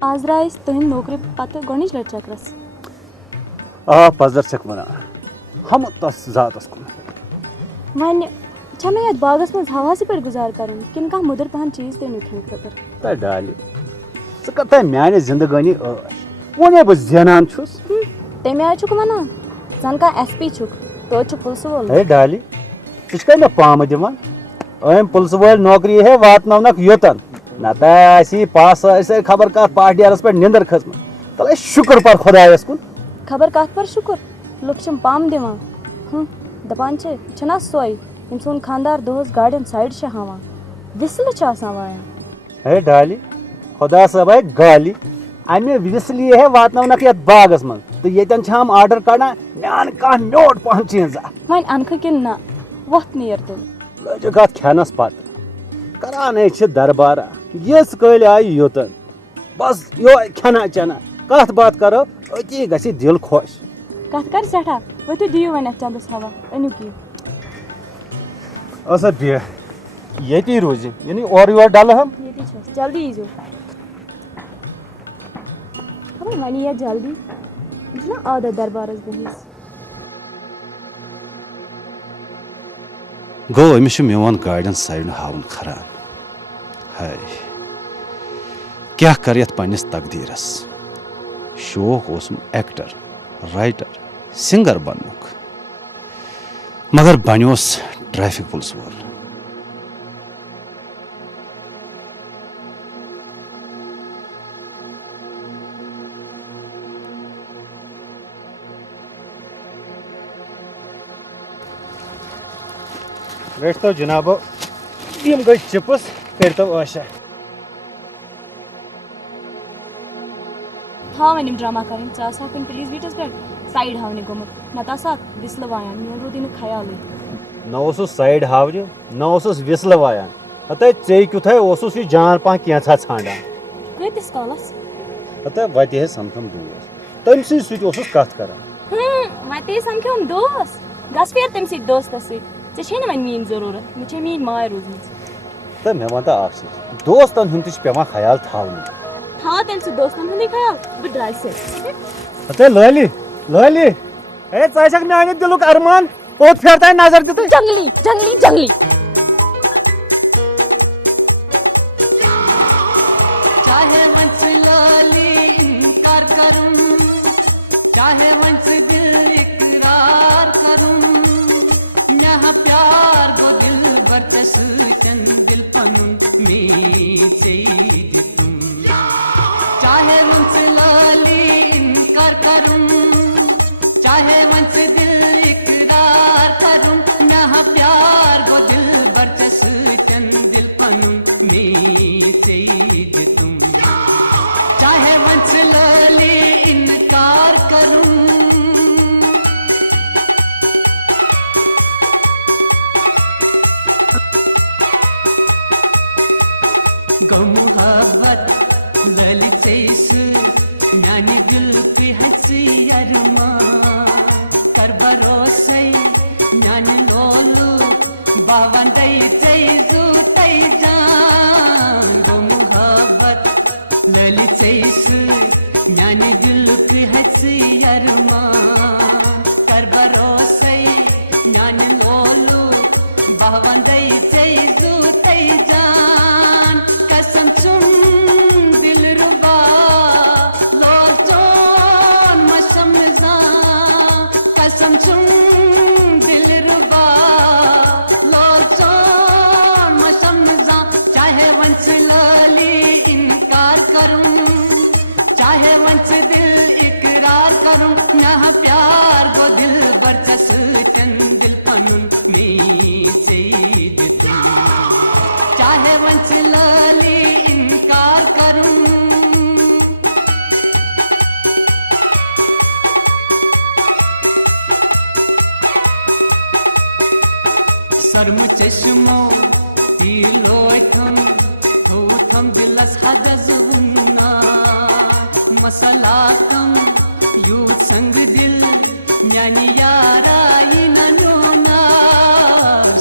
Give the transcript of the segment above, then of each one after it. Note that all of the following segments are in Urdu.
آز درٛایہِ أسۍ تُہٕنٛدِ نوکری پتہٕ گۄڈنِچ لٹہِ چکرس. آ پزر چھکھ ونان ہم تس ذاتس کُن. وۄنۍ چھا مےٚ یتھ باغس منٛز ہواسٕے پٲٹھۍ گُزارٕ کرُن کِنہٕ کانٛہہ مُدٕر پہن چیٖز تہِ أنِو کھٮ۪نہٕ خٲطرٕ؟ تہ ڈالی ژٕ کر تہ میانہِ زندگٲنی ٲش وۄنۍ بہٕ زینان چھُس. تمہِ آیہِ چھُکھ ونان زن کانٛہہ SP چھُکھ توتہِ چھُ پُلسہٕ وول. ہے ڈالی ژٕ چھکھا مےٚ پامہٕ دِوان أمۍ پُلسہٕ وٲلۍ نوکری ہے واتناونکھ یوٚتن نتہٕ آسی پاس آسہِ خبر کتھ پہاڑیرس پٮ۪ٹھ نِندٕر کھٔژمٕژ. تلے شُکر پر خۄدایس کُن. خبر کتھ پر شُکر لُکھ چھِم پامہٕ دِوان دپان چھِ یہِ چھِنہ سۄے ییٚمۍ سون خانٛدار دۄہس گاڑٮ۪ن سایڈ چھِ ہاوان وِسلہٕ چھِ آسان وایان. ہے ڈالی خۄدا صٲب آے گالی امہِ وِسلی ہے واتناونکھ یتھ باغس منٛز تہٕ ییٚتٮ۪ن چھِ ہم آرڈر کڑان مےٚ ان کانٛہہ میوٗٹھ پہن چیٖزا. وۄنۍ انکھٕ کِنہٕ نہ وۄتھ نیر تیٚلہِ. لٔجِکھ اتھ کھٮ۪نس پتہٕ کران چھِ دربارا یِژھ کٲلۍ آیہِ یوٚتن بس یہوے کھٮ۪نا چٮ۪نا کتھ باتھ کرو أتی گژھِ دِل خۄش. کتھ کر سٮ۪ٹھاہ ؤتھِو دِیِو وۄنۍ اتھ چندس ہوا أنِو کینٛہہ. ٲسا بیٚہہ ییٚتی روزِ یعنی اورٕ یورٕ ڈلہٕ ہم. ییٚتی چھس جلدی ییٖزیو. خبر وۄنۍ یی یتھ جلدی یہِ چھُنہ عادت دربارس بِہِس. گوٚو أمِس چھُ میون گاڑٮ۪ن سایڈ ہاوُن کھران. ہاے کیٛاہ کر یتھ پننِس تقدیٖرس. شوق اوسُم ایکٹر رایٹر سِنگر بننُک مگر بنیوس ٹریفک پُلسہٕ وول. رٔٹۍتو جنابو یِم گٔے چِپٕس کٔرۍتو ٲشا. ہاو وۄنۍ یِم ڈرٛاما کَرٕنۍ ژٕ آسہٕ ہا کُنہِ پُلیٖس بیٖٹس پٮ۪ٹھ سایڈ ہاونہِ گوٚمُت نتہٕ آسہٕ ہاکھ وِسلہٕ وایان میون روٗدٕے نہٕ خیالٕے. نہ اوسُس سایڈ ہاونہِ نہ اوسُس وِسلہٕ وایان ہتے ژےٚ کیُتھے اوسُس یہِ جان پہن کینٛژھا ژھانڈان. کۭتِس کالس؟ ہتے وتہِ ہے سمکھم دوس تٔمۍ سٕے سۭتۍ اوسُس کتھ کران. وتے سمکھیوم دوس گژھ پھیر تٔمۍ سۭتۍ دوستس سۭتۍ ژےٚ چھے نہٕ وۄنۍ میٲنۍ ضروٗرت مےٚ چھے میٲنۍ ماے روٗزمٕژ. تہٕ مےٚ وَن تہٕ اکھ چیٖز دوستن ہُنٛد تہِ چھُ پیوان خیال تھاوُن. تھاو تیٚلہِ سُہ دوستن ہُنٛدُے خیال بہٕ درٛایہِ سۭتۍ. ہتے لٲلی لٲلی ہے ژٕ آسکھ میانہِ دِلُک ارمان کوٚت پھیر تانۍ نظر دِتٕے. جنگلی جنگلی جنگلی. چاہے ونس لالی انکار کروں چاہے ونس دل اقرار کروں مےٚ پیار گوٚو دل بر ژےٚ سۭتۍ دل پنُن مے ژےٚ دِتُم. چاہے ونس لالی انکار کروں چاہے ونس دل اقرار کروں مےٚ پیار گوٚو دل بر ژےٚ سۭتۍ دل پنُن مے ژےٚ دِتُم. چاہے ونس لالی انکار کروں گوٚو محبت لٲلی ژےٚ سۭتۍ میانہِ دِلکٕے ہَژِ ارمان کر بروسے میانہِ لولُک بہٕ وندے ژےٚ زوٗتے جان. گوٚو محبت لٲلی ژےٚ سۭتۍ میانہِ دِلکٕے ہَژِ ارمان کر بروسے میانہِ لولُک بہٕ وندے ژےٚ زوٗتے جان. قسم چھُم دل رُبا لول چون مشم نظام قسم چھُم دل رُبا لول چون مشم نظام. چاہے ونس لالی انکار کروں چاہے ونس دل اقرار کروں مےٚ پیار گوٚو دل بر ژےٚ سۭتۍ دل پنُن مے ژےٚ دِتُم. چاہے ونس لالی انکار کروں سرم چشمو پیٖلوتھم تھوتھم دلس حدس وُنا مسلا کم یوٗت سنگ دل میانہِ یارایہِ ننونا.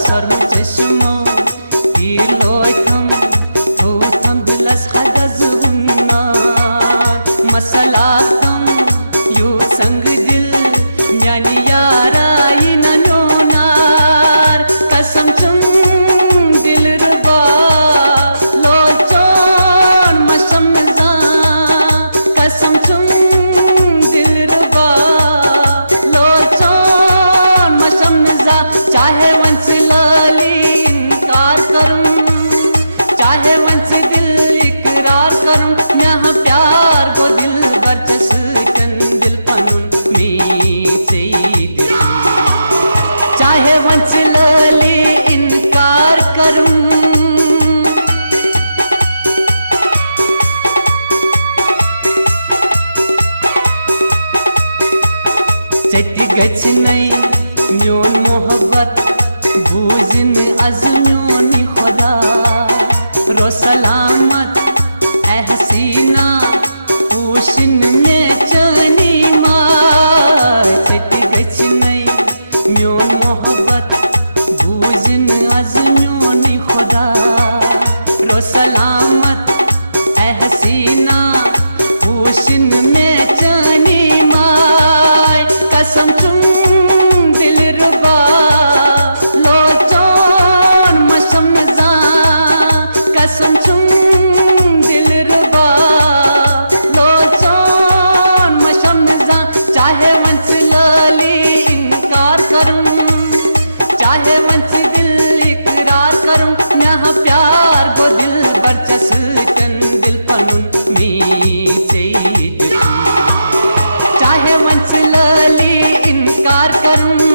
سرم چشمو پیٖلوتھم تھوتھم دلس حدس وُنا مسئلہ کم یو سنگ دل میانی یارائی ننونار قسم چم دل ربا لوچون مشم زان قسم چم دل ربا لوچون مشم زان چاہے ون سے لالی انکار کروں چاہے ون سے دل اقرار کروں یہاں پیار وہ دل برچس کن دل پنن میچے چاہے ون سے لالی انکار کروں چٹی گچ نئی میون محبت بوزن از میون خدا رو سلامت اے حسینہ پوشن میں چانی ماں چٹی گچ نئی میون محبت بوزن از میون خدا رو سلامت اے حسینہ پوشن میں چانی ماں قسم چم دل ربا لوچون مشم زان قسم چم دل ربا لوچون مشم زان چاہے ون سے لالی انکار کروں چاہے ون سے دل اقرار کروں یہاں پیار وہ دل برچس کن دل پنن میچے چاہے ون سے لالی انکار کروں